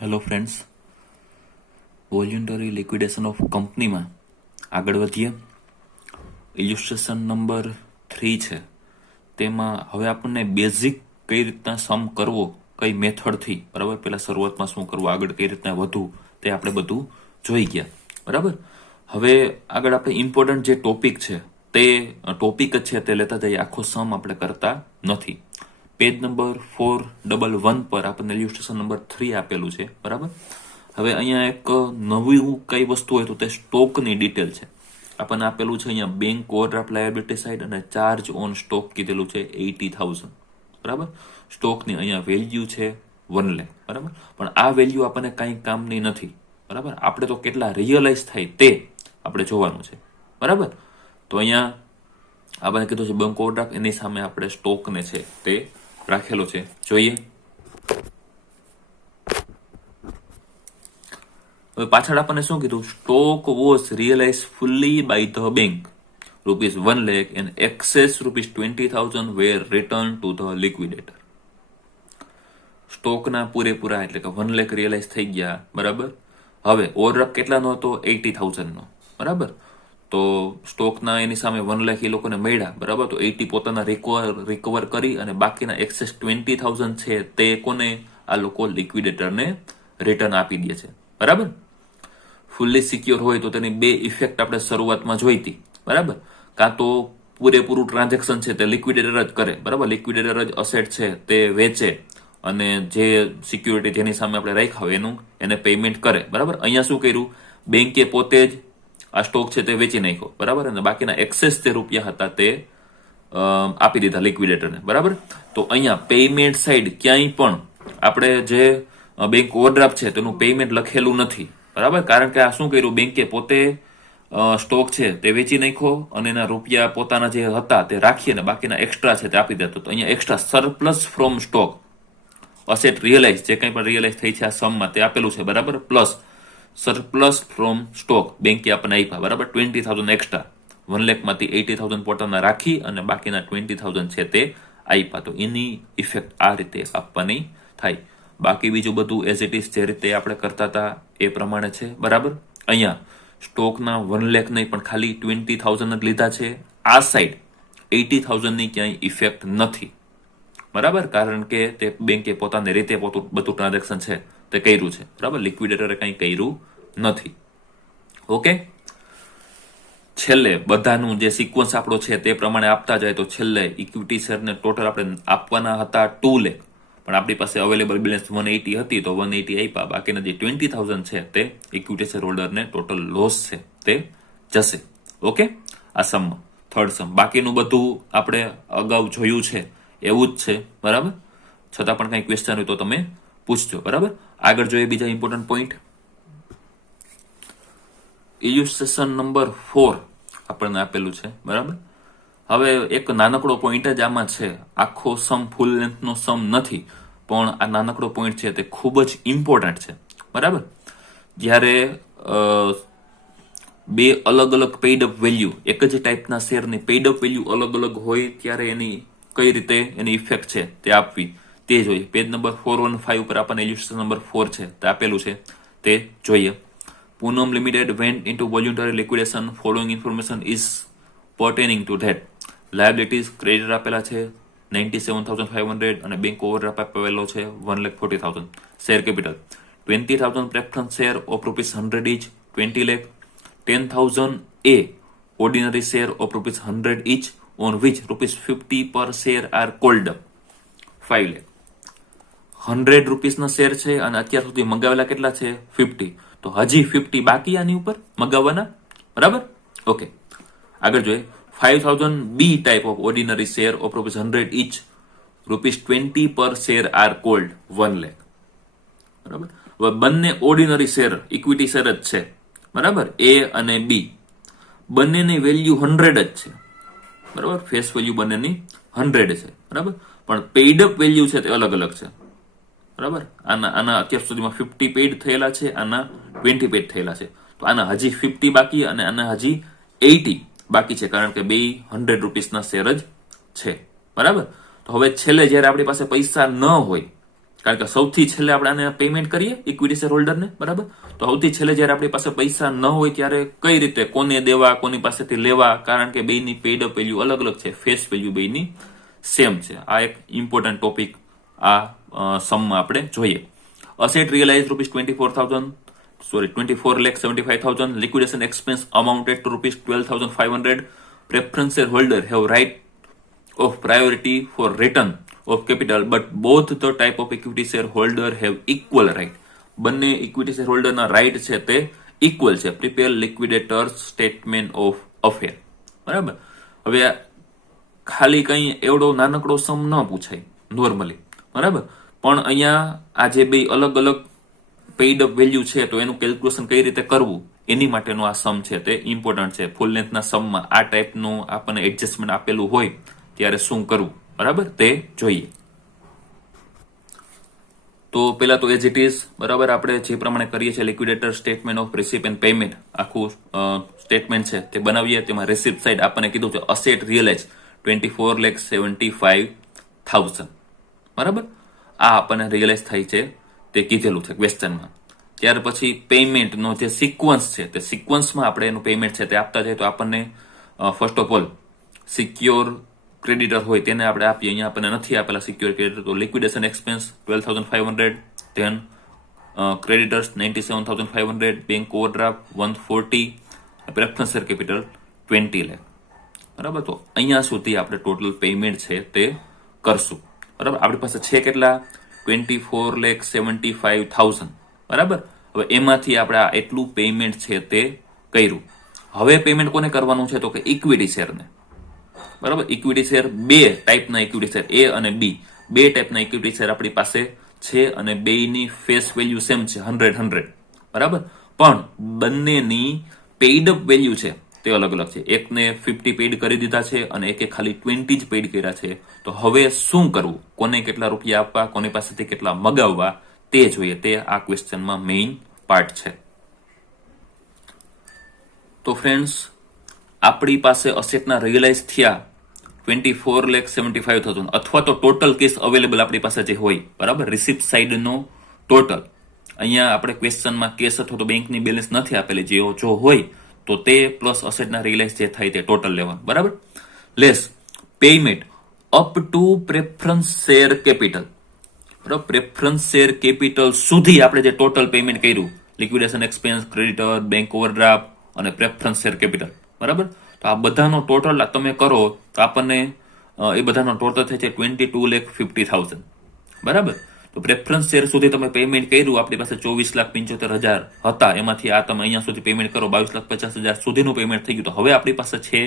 Hello friends, વોલ્યુન્ટરી લિક્વિડેશન of કંપનીમાં આગળ વધીએ. ઇલ્યુસ્ટ્રેશન નંબર 3 છે. તેમાં હવે આપણને બેઝિક કઈ રીતના સમ કરવો, કઈ મેથડથી, બરાબર, પહેલા શરૂઆતમાં શું કરવું, આગળ કઈ રીતના વધવું, તે આપણે બધું જોઈ ગયા. બરાબર. હવે આગળ આપણે ઇમ્પોર્ટન્ટ જે ટોપિક છે તે ટોપિક જ છે તે લેતા જઈએ, આખો સમ આપણે કરતા નથી. પેજ નંબર 411 પર આપણને ઇલ્યુસ્ટ્રેશન નંબર 3 આપેલું છે. બરાબર. હવે અહીંયા એક નવી કઈ વસ્તુ હોય તો તે સ્ટોકની ડિટેલ છે. આપણને આપેલું છે અહીંયા બેંક ઓવરડ્રાફ્ટ લાયબિલિટી સાઇડ અને ચાર્જ ઓન સ્ટોક કીધેલું છે 80,000. બરાબર. સ્ટોકની અહીંયા વેલ્યુ છે 1 લાખ. બરાબર. પણ આ વેલ્યુ આપણને કંઈ કામની નથી. બરાબર. આપણે તો કેટલા રિયલાઇઝ થાય તે આપણે જોવાનું છે. બરાબર. તો અહીંયા આપણે કીધું છે બેંક ઓવરડ્રાફ્ટ, એની સામે આપણે સ્ટોકને છે તે રાખેલો છે. જોઈએ. હવે પાછળ આપણને શું કીધું? Stock was realise fully by the bank ₹1 lakh and excess ₹20,000 were returned to the liquidator. સ્ટોકના પૂરેપૂરા એટલે કે 1 લાખ રિયલાઇઝ થઈ ગયા. બરાબર. હવે ઓવરડ્રાફ્ટ કેટલાનો હતો? 80,000 નો. બરાબર. તો સ્ટોકના એની સામે 1 લાખ એ લોકોને મળ્યા. બરાબર. તો 80 પોતાના રિકવર કરી અને બાકીના એક્સેસ 20,000 છે તે કોને? આ લોકો લિક્વિડેટરને રિટર્ન આપી દે છે. બરાબર. ફુલ્લી સિક્યોર હોય તો તેની બે ઇફેક્ટ આપણે શરૂઆતમાં જોઈ હતી. બરાબર. કાં તો પૂરેપૂરું ટ્રાન્ઝેક્શન છે તે લિક્વિડેટર જ કરે. બરાબર. લિક્વિડેટર જ અસેટ છે તે વેચે અને જે સિક્યુરિટી જેની સામે આપણે રાખ્યા હોય એનું એને પેમેન્ટ કરે. બરાબર. અહીંયા શું કર્યું? બેંકે પોતે જ આ સ્ટોક છે તે વેચી નાખ્યો. બરાબર. અને બાકીના એક્સેસ જે રૂપિયા હતા તે આપી દીધા લિક્વિડેટરને. બરાબર. તો અહીંયા પેમેન્ટ સાઈડ ક્યાંય પણ આપણે જે બેંક ઓવરડ્રાફ્ટ છે તેનું પેમેન્ટ લખેલું નથી. બરાબર. કારણ કે આ શું કર્યું? બેંકે પોતે સ્ટોક છે તે વેચી નાખ્યો અને એના રૂપિયા પોતાના જે હતા તે રાખી અને બાકીના એક્સ્ટ્રા છે તે આપી દેતો. તો અહીંયા extra surplus from stock asset realise, જે કંઈ પણ રિયલાઇઝ થઈ છે આ સમમાં તે આપેલું છે. બરાબર. પ્લસ સરપ્લસ ફ્રોમ સ્ટોક બેંકે આપણને આપ્યા. બરાબર. 20,000 એક્સ્ટ્રા. 1 લાખમાંથી 80,000 પોતાના રાખી અને બાકીના 20,000 છે તે આપ્યા. તો એની ઇફેક્ટ આ રીતે આપવાની થાય. બાકી બીજું બધું એઝ ઇટ ઇઝ જે રીતે આપણે કરતા હતા એ પ્રમાણે છે. બરાબર. અહીંયા સ્ટોકના 1 લાખ નહીં પણ ખાલી 20,000 જ લીધા છે. આ સાઈડ 80,000 ની ક્યાંય ઇફેક્ટ નથી. બરાબર. કારણ કે તે બેંકે પોતાની રીતે બધું ટ્રાન્ઝેક્શન છે તે કર્યું છે. બરાબર. લિક્વિડેટરે કંઈ કર્યું નથી. ઓકે. છેલ્લે બધાનું જે સિક્વન્સ આપણો છે તે પ્રમાણે આપતા જાય તો છેલ્લે ઇક્વિટી શેરને ટોટલ આપણે આપવાના હતા 2 લાખ, પણ આપણી પાસે અવેલેબલ બેલેન્સ 180 હતી તો 180 આપ્યા. બાકીના જે 20,000 છે તે ઇક્વિટી શેર હોલ્ડરને ટોટલ લોસ છે તે જશે. ઓકે. આ સમમાં થર્ડ સમ. બાકીનું બધું આપણે અગાઉ જોયું છે એવું જ છે. બરાબર. છતાં પણ કંઈ ક્વેશ્ચન હોય તો તમે પૂછજો. બરાબર. આગળ જોઈએ બીજા ઇમ્પોર્ટન્ટ પોઈન્ટ. ઇલ્યુસ્ટ્રેશન નંબર 4 આપણને આપેલું છે. બરાબર. હવે એક નાનકડો પોઈન્ટ જ આમાં છે. આખો સમ ફૂલ લેન્થનો સમ નથી, પણ આ નાનકડો પોઈન્ટ છે તે ખૂબ જ ઇમ્પોર્ટન્ટ છે. બરાબર. જ્યારે બે અલગ અલગ પેઇડ અપ વેલ્યુ, એક જ ટાઈપના શેરની પેઇડ અપ વેલ્યુ અલગ અલગ હોય ત્યારે એની કઈ રીતે એની ઇફેક્ટ છે તે આપવી તે જોઈએ. પેજ નંબર 415 ઉપર આપણને ઇલ્યુસ્ટ્રેશન નંબર 4 છે તે આપેલું છે તે જોઈએ. પૂનમ limited went into voluntary liquidation. Following information is pertaining to that. Liabilities creditor આપેલા છે 97,500 અને બેંક ઓવરડ્રાફ્ટ આપેલો છે 1,40,000. Share capital 20,000 preference share of ₹100 each 20 lakh. 10,000 A ordinary share of ₹100 each on which ₹50 per share are called up 5 lakh. 100 રૂપીસના share છે અને અત્યાર સુધી મંગાવેલા કેટલા છે? 50. તો હજી 50 બાકી આની ઉપર મગાવવાના. બરાબર. ઓકે. આગળ જોઈએ. 5,000 B type of ordinary share of ₹100 each ₹20 per share are called 1 lakh. બરાબર. હવે બંને ઓર્ડિનરી શેર ઇક્વિટી શેર જ છે. બરાબર. A અને B બંનેની વેલ્યુ 100 જ છે. બરાબર. ફેસ વેલ્યુ બંનેની 100 છે. બરાબર. પણ પેઇડ અપ વેલ્યુ છે તે અલગ અલગ છે. બરાબર. આના અત્યાર સુધીમાં 50 પેઇડ થયેલા છે, આના 20 પેઇડ થયેલા છે. તો આના હજી 50 બાકી અને આના હજી 80 બાકી છે, કારણ કે બે 100 રૂપીસના શેર જ છે. બરાબર. તો હવે છેલ્લે જ્યારે આપણી પાસે પૈસા ન હોય, કારણ કે સૌથી છેલ્લે આપણે આને પેમેન્ટ કરીએ ઇક્વિટી શેર હોલ્ડરને, બરાબર. તો સૌથી છેલ્લે જ્યારે આપણી પાસે પૈસા ન હોય ત્યારે કઈ રીતે કોને દેવા, કોની પાસેથી લેવા, કારણ કે બેની પેડ અપ વેલ્યુ અલગ અલગ છે, ફેસ વેલ્યુ બેની સેમ છે. આ એક ઇમ્પોર્ટન્ટ ટોપિક આ સમમાં આપણે જોઈએ. Asset realise ₹24,75,000, liquidation expense amounted to ₹12,500. Preference shareholder have right of priority for return of capital, but both the type of equity shareholder have equal right. બંને equity શેરહોલ્ડરના right છે તે ઇક્વલ છે. Prepare liquidator statement of affair, બરાબર. હવે ખાલી કઈ એવડો નાનકડો સમ ન પૂછાય નોર્મલી, બરાબર. પણ અહીંયા આ જે બે અલગ અલગ પેઇડ અપ વેલ્યુ છે તો એનું કેલ્ક્યુલેશન કઈ રીતે કરવું એની માટેનો આ સમ છે તે ઇમ્પોર્ટન્ટ છે. ફૂલ લેન્થના સમમાં આ ટાઈપનું આપણને એડજસ્ટમેન્ટ આપેલું હોય ત્યારે શું કરવું, બરાબર, તે જોઈએ. તો પેલા તો એઝ ઇટ ઇઝ, બરાબર, આપણે જે પ્રમાણે કરીએ છીએ liquidator statement of receipt and payment આખું સ્ટેટમેન્ટ છે તે બનાવીએ. તેમાં રિસીપ્ટ સાઈડ આપણને કીધું છે અસેટ રિયલાઇઝ 24,75,000, બરાબર. આ આપણને રિયલાઇઝ થાય છે તે કીધેલું છે ક્વેશ્ચનમાં. ત્યાર પછી પેમેન્ટનો જે સિક્વન્સ છે તે સિક્વન્સમાં આપણે એનું પેમેન્ટ છે તે આપતા જઈએ. તો આપણને first of all secure creditor હોય તેને આપણે આપીએ. અહીંયા આપણને નથી આપેલા સિક્યોર ક્રેડિટર, તો liquidation expense 12,500, then creditors 97,500, bank overdraft 140, preference share capital 20 lakh, બરાબર. તો અહીંયા સુધી આપણે ટોટલ પેમેન્ટ છે તે કરશું, બરાબર. આપણી પાસે છે કેટલા? 24,75,000, બરાબર. હવે એમાંથી આપણે આ એટલું પેમેન્ટ છે તે કર્યું. હવે પેમેન્ટ કોને કરવાનું છે? તો કે ઇક્વિટી શેરને, બરાબર. ઇક્વિટી શેર બે ટાઈપના ઇક્વિટી શેર એ અને બી, બે ટાઈપના ઇક્વિટી શેર આપણી પાસે છે અને બેની ફેસ વેલ્યુ સેમ છે 100, બરાબર. પણ બંનેની પેઇડ અપ વેલ્યુ છે તે અલગ અલગ છે. એકને 50 પેઇડ કરી દીધા છે અને એકે ખાલી 20 જ પેઇડ કર્યા છે. તો હવે શું કરવું, કોને કેટલા રૂપિયા આપવા, કોની પાસેથી કેટલા મગાવવા તે જોઈએ. તે આ ક્વેશ્ચનમાં મેઇન પાર્ટ છે. તો ફ્રેન્ડ્સ, આપણી પાસે અસેટના રિયલાઇઝ થયા 24,75,000 અથવા તો ટોટલ કેસ અવેલેબલ આપણી પાસે જે હોય, બરાબર, રિસિપ્ટ સાઈડનો ટોટલ. અહીંયા આપણે ક્વેશ્ચનમાં કેસ અથવા તો બેંકની બેલેન્સ નથી આપેલી, જે જો હોય તો તે પ્લસ અસેટના રિયલાઇઝ જે થાય તે ટોટલ લેવાનું, બરાબર. Less payment up to preference share capital, બરાબર. પ્રેફરન્સ શેર કેપિટલ સુધી આપણે જે ટોટલ પેમેન્ટ કર્યું, liquidation expense, creditor, bank overdraft અને પ્રેફરન્સ શેર કેપિટલ, બરાબર. તો આ બધાનો ટોટલ તમે કરો તો આપણને એ બધાનો ટોટલ થાય છે 22,50,000, બરાબર. તો પ્રેફરન્સ શેર સુધી તમે પેમેન્ટ કર્યું, આપણી પાસે 24,75,000 હતા, એમાંથી આ તમે અહીંયા સુધી પેમેન્ટ કરો 22,50,000 સુધીનું પેમેન્ટ થઈ ગયું. તો હવે આપણી પાસે છે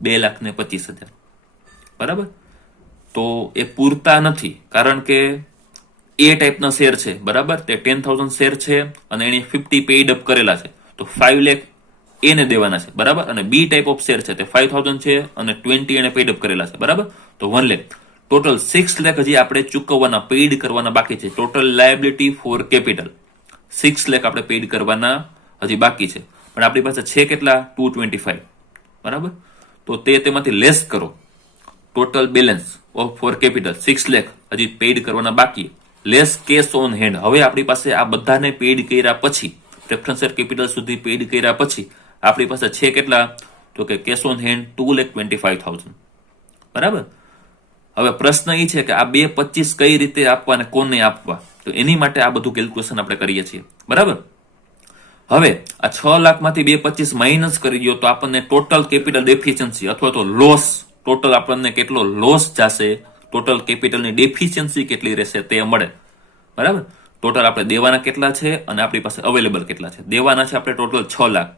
2,25,000, બરાબર. તો એ પૂરતા નથી, કારણ કે એ ટાઈપના શેર છે, બરાબર, તે 10,000 શેર છે અને એને 50 પેઇડ અપ કરેલા છે, તો 5 લાખ એને દેવાના છે, બરાબર. અને બી ટાઈપ ઓફ શેર છે તે 5,000 છે અને 20 એને પેઇડ અપ કરેલા છે, બરાબર. તો 1 લાખ, ટોટલ 6 લાખ હજી આપણે ચૂકવવાના, પેઇડ કરવાના બાકી છે. Total liability for capital 6 lakh આપણે પેઇડ કરવાના હજી બાકી છે. પણ આપણી પાસે છે કેટલા? 225, બરાબર. તો તેમાંથી લેસ કરો. Total balance of for capital 6 lakh હજી પેઇડ કરવાના બાકી, લેસ કેશ ઓન હેન્ડ. હવે આપણી પાસે આ બધાને પેઇડ કર્યા પછી, પ્રેફરન્સ શેર કેપિટલ સુધી પેઇડ કર્યા પછી આપણી પાસે છે કેટલા? તો કે કેશ ઓન હેન્ડ 2,25,000, બરાબર. હવે પ્રશ્ન એ છે કે આ 2,25,000 કઈ રીતે આપવા અને કોને આપવા? તો એની માટે આ બધું કેલ્ક્યુલેશન આપણે કરીએ છીએ, બરાબર. હવે આ 6 લાખમાંથી 2,25,000 માઇનસ કરી દો તો આપણને ટોટલ કેપિટલ ડેફિશિયન્સી અથવા તો લોસ, ટોટલ આપણને કેટલો લોસ જશે, ટોટલ કેપિટલની ડેફિશિયન્સી કેટલી રહેશે તે મળે, બરાબર. ટોટલ આપણે દેવાના કેટલા છે અને આપણી પાસે અવેલેબલ કેટલા છે. દેવાના છે આપણે ટોટલ 6 લાખ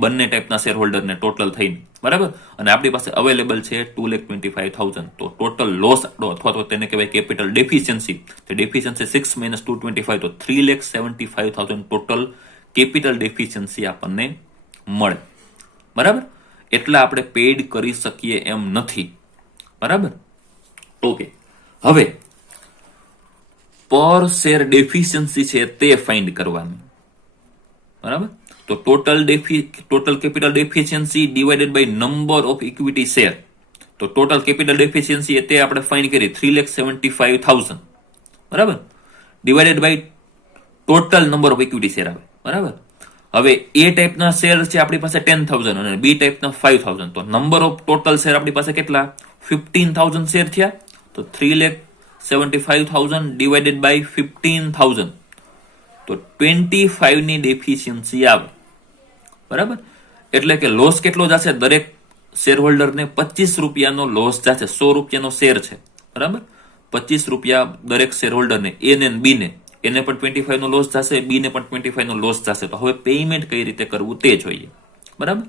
બંને ટાઈપના શેર હોલ્ડરને ટોટલ થઈને, બરાબર. અને આપણી પાસે અવેલેબલ છે 2,25,000. તો ટોટલ લોસ અથવા તો તેને કહેવાય કેપિટલ ડેફિશિયન્સી. તે ડેફિશિયન્સી 6 - 225 તો 3,75,000 ટોટલ કેપિટલ ડેફિશિયન્સી આપણને મળે, બરાબર. એટલા આપણે પેઇડ કરી શકીએ એમ નથી, બરાબર. ઓકે, હવે પર શેર ડેફિશિયન્સી છે તે ફાઇન્ડ કરવાની, બરાબર. તો total capital deficiency divided by number of equity share. તો ટોટલ કેપિટલ ડેફિશિયન્સી તે આપણે ફાઇન્ડ કરી 3,75,000, બરાબર. Divided by total number of equity share આવે, બરાબર. હવે એ ટાઈપના શેર છે આપણી પાસે 10,000 અને બી ટાઈપના 5,000. તો નંબર ઓફ ટોટલ શેર આપણી પાસે કેટલા? 15,000 શેર થયા. તો 3,75,000 ડિવાઇડેડ બાય 15,000, તો 25 ની ડેફિશિયન્સી આવે, બરાબર. એટલે કે લોસ કેટલો જશે? દરેક શેર હોલ્ડરને 25 રૂપિયાનો લોસ જશે. 100 રૂપિયાનો શેર છે, બરાબર. 25 રૂપિયા દરેક શેર હોલ્ડરને, એ ને બી ને, એને પણ 25 નો લોસ થશે, બી ને પણ 25 નો લોસ થશે. તો હવે પેમેન્ટ કઈ રીતે કરવું તે જોઈએ, બરાબર.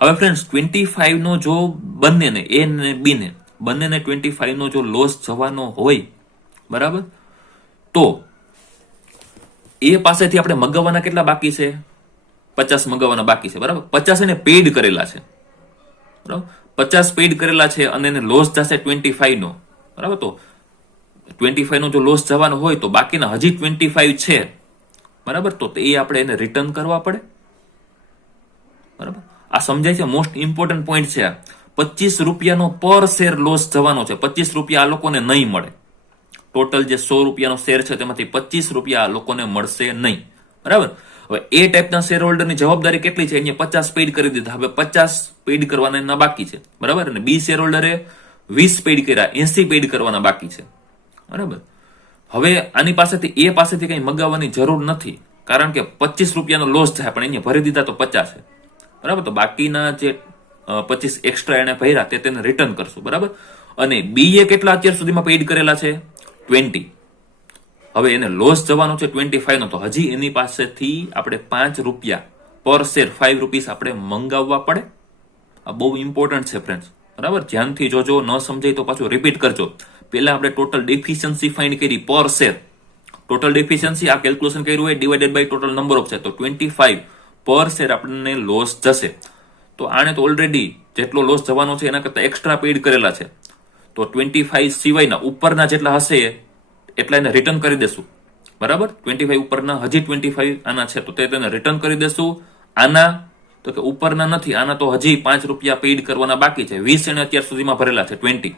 હવે ફ્રેન્ડ્સ 25 નો જો બંનેને, એ ને બી ને, બંનેને 25 નો જો લોસ જવાનો હોય, બરાબર, તો એ પાસેથી આપણે મગાવવાના કેટલા બાકી છે? 50 મગાવવાના બાકી છે, બરાબર. 50 એને પેઇડ કરેલા છે, બરાબર. 50 પેઇડ કરેલા છે અને એને લોસ જશે 25 નો, બરાબર. તો 25 નો જો લોસ જવાનો હોય તો બાકીના હજી 25 છે, બરાબર. તો એ આપણે એને રિટર્ન કરવા પડે, બરાબર. આ સમજાય છે? મોસ્ટ ઇમ્પોર્ટન્ટ પોઈન્ટ છે આ. 25 રૂપિયાનો પર શેર લોસ જવાનો છે. 25 રૂપિયા આ લોકોને નહીં મળે. ટોટલ જે 100 રૂપિયાનો શેર છે તેમાંથી 25 રૂપિયા આ લોકોને મળશે નહીં, બરાબર. હવે એ ટાઈપના શેર હોલ્ડરની જવાબદારી કેટલી છે? અહીંયા 50 પેઇડ કરી દીધા, હવે 50 પેઇડ કરવાના એના બાકી છે, બરાબર. અને બી શેર હોલ્ડરે 20 પેઇડ કર્યા, 80 પેઇડ કરવાના બાકી છે, બરાબર. હવે આની પાસેથી, એ પાસેથી કઈ મગાવવાની જરૂર નથી, કારણ કે 25 રૂપિયાનો લોસ થાય, પણ અહીંયા ભરી દીધા તો 50 છે, બરાબર. તો બાકીના જે 25 એક્સ્ટ્રા એને ભર્યા તે તેને રિટર્ન કરશું, બરાબર. અને બી એ કેટલા અત્યાર સુધીમાં પેઇડ કરેલા છે? 20. હવે એને લોસ જવાનો છે 25 નો, તો હજી એની પાસેથી આપણે 5 રૂપિયા પર શેર, 5 રૂપીસ આપણે મંગાવવા પડે. આ બહુ ઇમ્પોર્ટન્ટ છે ફ્રેન્ડ્સ, બરાબર. ધ્યાનથી જોજો, ન સમજાય તો પાછું રિપીટ કરજો. પહેલા આપણે ટોટલ ડેફિશિયન્સી ફાઇન્ડ કરી પર શેર. ટોટલ ડેફિશિયન્સી આ કેલ્ક્યુલેશન કર્યું હોય divided by total number of share, તો 25 પર શેર આપણને લોસ જશે. તો આને તો ઓલરેડી જેટલો લોસ જવાનો છે એના કરતા એક્સ્ટ્રા પેઇડ કરેલા છે, તો 25 સિવાયના ઉપરના જેટલા હશે એટલા એને રિટર્ન કરી દેશું, બરાબર. 25 ઉપરના હજી 25 આના છે તો તેને રિટર્ન કરી દેશું. આના તો કે ઉપરના નથી, આના તો હજી 5 રૂપિયા પેઇડ કરવાના બાકી છે. 20 એને અત્યાર સુધીમાં ભરેલા છે, 20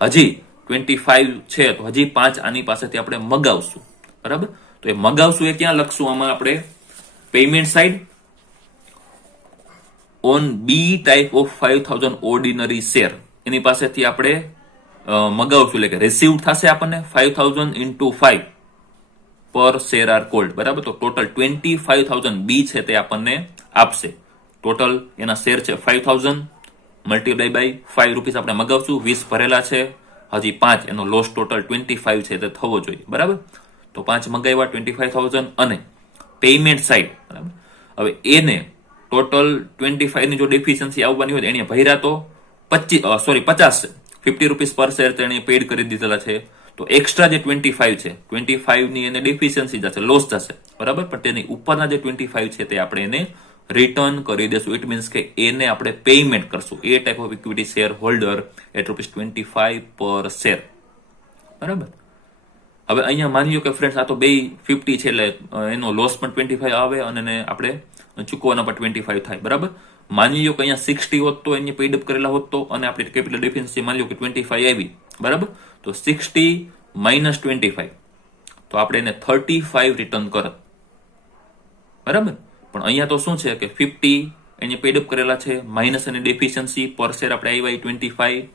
હજી 25 છે, તો હજી 5 આની પાસેથી આપણે મગાવશું, બરાબર. તો એ મગાવશું એ ક્યાં લખશું? આમાં આપણે payment side on B type of 5,000 ordinary share, એની પાસેથી આપણે મગાવશું, એટલે કે રિસીવ થશે આપણને 5,000 into 5 પર શેર આર કોલ્ડ, બરાબર. તો ટોટલ 25,000 બી છે તે આપણને આપશે. ટોટલ એના શેર છે 5,000 મલ્ટીપ્લાય બાય 5 રૂપીસ આપણે મગાવશું. 20 ભરેલા છે, હજી 5, એનો લોસ ટોટલ 25 છે તે થવો જોઈએ, બરાબર. તો 5 મગાવ્યા, 25,000. અને પેમેન્ટ સાઈડ, બરાબર. હવે એને ટોટલ 25 ની જો ડેફિશિયન્સી આવવાની હોય એને ભર્યા તો 50 50 રૂપીસ પર શેર તેને પેડ કરી દીધેલા છે. તો એક્સ્ટ્રા જે 25 છે, 25 ની એને ડેફિશિયન્સી જશે, લોસ જશે, બરાબર. પણ તેની ઉપરના જે 25 છે તે આપણે એને રિટર્ન કરી દેશું. ઇટ મીન્સ કે એને આપણે પેમેન્ટ કરશું. એ type of equity share holder at ₹25 per share, બરાબર. હવે અહીંયા માની લો કે ફ્રેન્ડ્સ આ તો બે 50 છે, એટલે એનો લોસ પણ 25 આવે અને એને આપણે ચૂકવવાના પણ 25 થાય, બરાબર. માની લો કે અહીંયા 60 હોત તો એને પેડ અપ કરેલા હોત તો, અને આપણે કેપિટલ ડેફિશિયન્સી માની લો કે 25 આવી, બરાબર. તો 60 માઇનસ 25, તો આપણે એને 35 રિટર્ન કરત, બરાબર. પણ અહીંયા તો શું છે કે 50 એને પેડ અપ કરેલા છે, માઇનસ અને ડેફિશિયન્સી પર શેર આપણે આવી 25,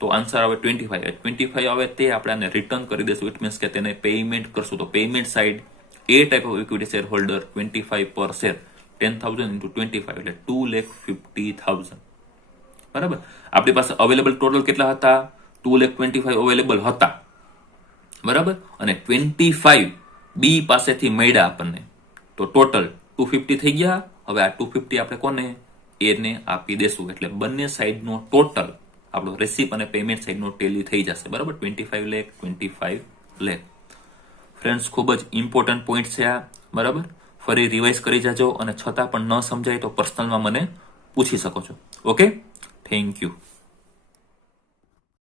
તો આન્સર આવે 25 આવે તે આપણે આને રિટર્ન કરી દેશું. ઇટ મીન્સ કે તેને પેમેન્ટ કરશું. તો payment side A type of equity share holder 25 per share, 10,000 into 25 એટલે 2,50,000, બરાબર. આપણી પાસે અવેલેબલ ટોટલ કેટલા હતા? 2,25,000 અવેલેબલ હતા, બરાબર. અને 25 બી પાસેથી મળ્યા આપણને, તો ટોટલ 250 થઈ ગયા. હવે આ 250 આપણે કોને? એને આપી દેશું. એટલે બંને સાઈડનો ટોટલ આપણો રેસિપ અને પેમેન્ટ સાઈડનો ટેલી થઈ જશે, બરાબર. 25 લાખ. ફ્રેન્ડ્સ, ખૂબ જ ઇમ્પોર્ટન્ટ પોઈન્ટ છે આ, બરાબર. ફરી રિવાઇઝ કરી જાજો, અને છતાં પણ ન સમજાય તો પર્સનલમાં મને પૂછી શકો છો. Okay, thank you.